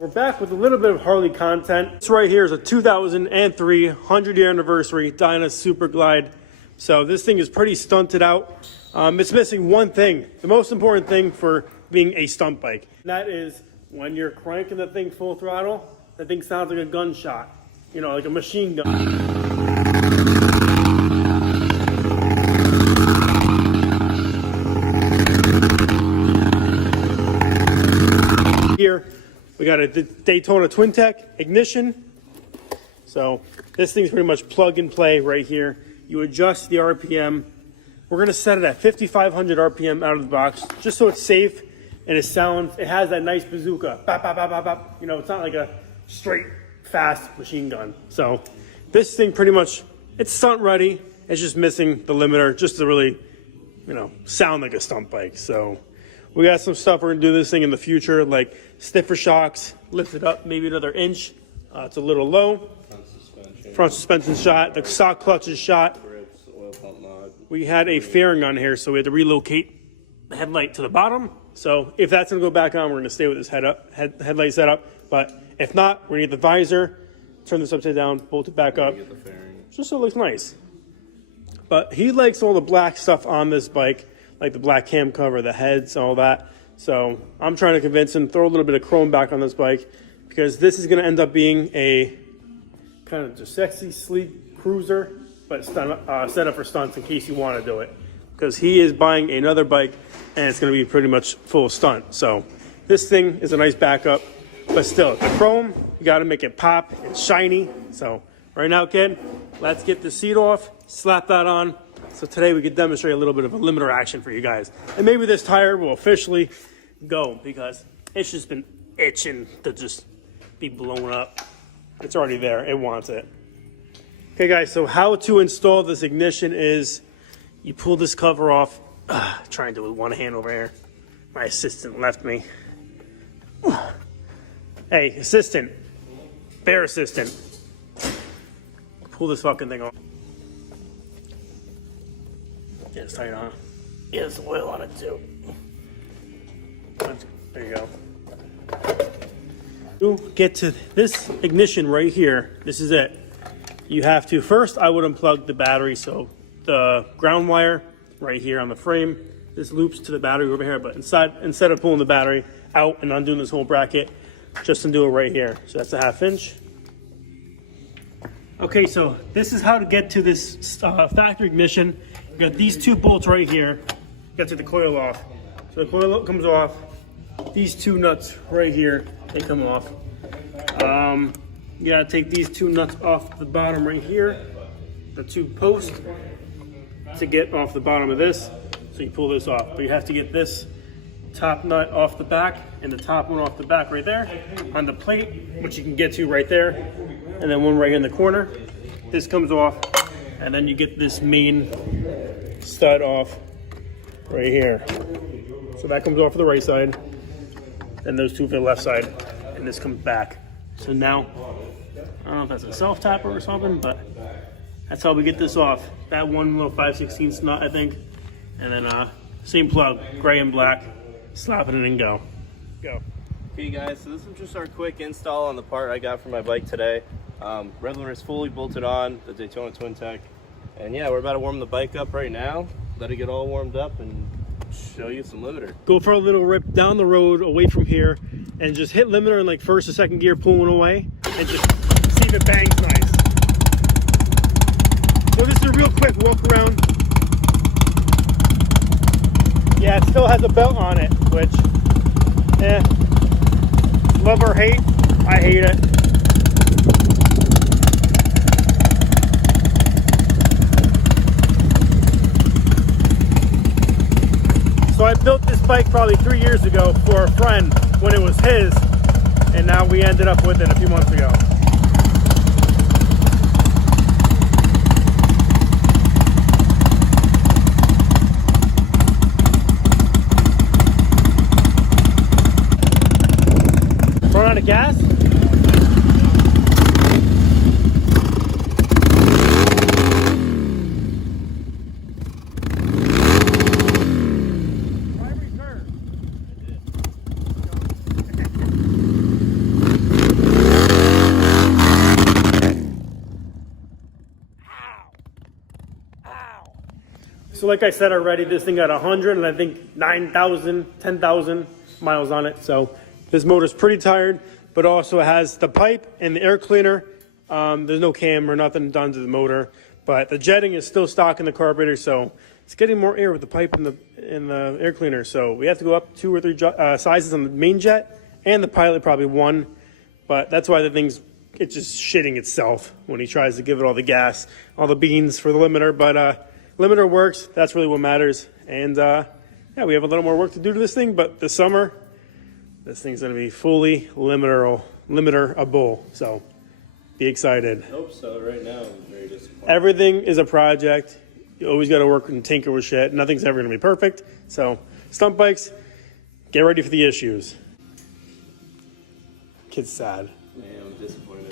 We're back with a little bit of Harley content. This right here is a 2003 100-year anniversary Dyna Super Glide. So this thing is pretty stunted out. It's missing one thing, the most important thing for being a stunt bike. And that is when you're cranking the thing full throttle, that thing sounds like a gunshot, you know, like a machine gun. Here we got a Daytona Twintec ignition. So this thing's pretty much plug and play right here. You adjust the RPM. We're gonna set it at 5,500 RPM out of the box, just so it's safe and it sounds. It has that nice bazooka. Bop, bop, bop, bop, bop. You know, it's not like a straight, fast machine gun. So this thing pretty much, it's stunt ready. It's just missing the limiter, just to really, you know, sound like a stunt bike. So we got some stuff we're gonna do this thing in the future, like stiffer shocks, lift it up maybe another inch. It's a little low. Front suspension shot. The sock clutch is shot. We had a fairing on here, so we had to relocate the headlight to the bottom. So if that's gonna go back on, we're gonna stay with this headlight setup. But if not, we're gonna get the visor, turn this upside down, bolt it back up, just so it looks nice. But he likes all the black stuff on this bike, like the black cam cover, the heads, all that. So I'm trying to convince him, throw a little bit of chrome back on this bike, because this is gonna end up being a kind of just sexy, sleek cruiser, but set up for stunts in case you want to do it. Because he is buying another bike and it's going to be pretty much full stunt. So this thing is a nice backup, but still, the chrome, you got to make it pop. It's shiny. So right now, kid, let's get the seat off, slap that on. So today we could demonstrate a little bit of a limiter action for you guys. And maybe this tire will officially go, because it's just been itching to just be blown up. It's already there. It wants it. Okay, guys, so how to install this ignition is you pull this cover off. Trying to do it with one hand over here. My assistant left me. Hey, assistant. Bear assistant. Pull this fucking thing off. Get it tight on. Yeah, there's oil on it, too. There you go. To get to this ignition right here, this is it. You have to, first I would unplug the battery, so the ground wire right here on the frame, this loops to the battery over here, but instead of pulling the battery out and undoing this whole bracket, just undo it right here. So that's a 1/2 inch. Okay, so this is how to get to this factory ignition. You got these two bolts right here. You got to take the coil off. So the coil comes off. These two nuts right here, they come off. You gotta take these two nuts off the bottom right here, the two posts, to get off the bottom of this. So you pull this off, but you have to get this top nut off the back and the top one off the back right there on the plate, which you can get to right there, and then one right here in the corner. This comes off, and then you get this main stud off right here. So that comes off the right side, and those two for the left side, and this comes back. So now, I don't know if that's a self-tapper or something, but that's how we get this off. That one little 5/16 nut, I think, and then same plug, gray and black, slap it in and go. Okay guys, so this is just our quick install on the part I got for my bike today. Red limiter is fully bolted on, the Daytona Twintec. And yeah, we're about to warm the bike up right now, let it get all warmed up and show you some limiter. Go for a little rip down the road away from here and just hit limiter in like first or second gear, pulling away, and just see if it bangs nice. So this is a real quick walk around. Yeah, it still has a belt on it, which, love or hate, I hate it. So I built this bike probably 3 years ago for a friend when it was his, and now we ended up with it a few months ago. Run out of gas? So like I said already, this thing got 100 and I think 9,000, 10,000 miles on it. So this motor's pretty tired, but also has the pipe and the air cleaner. There's no cam or nothing done to the motor, but the jetting is still stock in the carburetor, so it's getting more air with the pipe and the air cleaner. So we have to go up 2 or 3 sizes on the main jet, and the pilot probably 1. But that's why the thing's it's just shitting itself when he tries to give it all the gas, all the beans for the limiter. But limiter works. That's really what matters. And yeah, we have a little more work to do to this thing. But this summer, this thing's going to be fully limiterable. So be excited. I hope so. Right now, I'm very disappointed. Everything is a project. You always got to work and tinker with shit. Nothing's ever going to be perfect. So stunt bikes, get ready for the issues. Kid's sad. Man, I'm disappointed.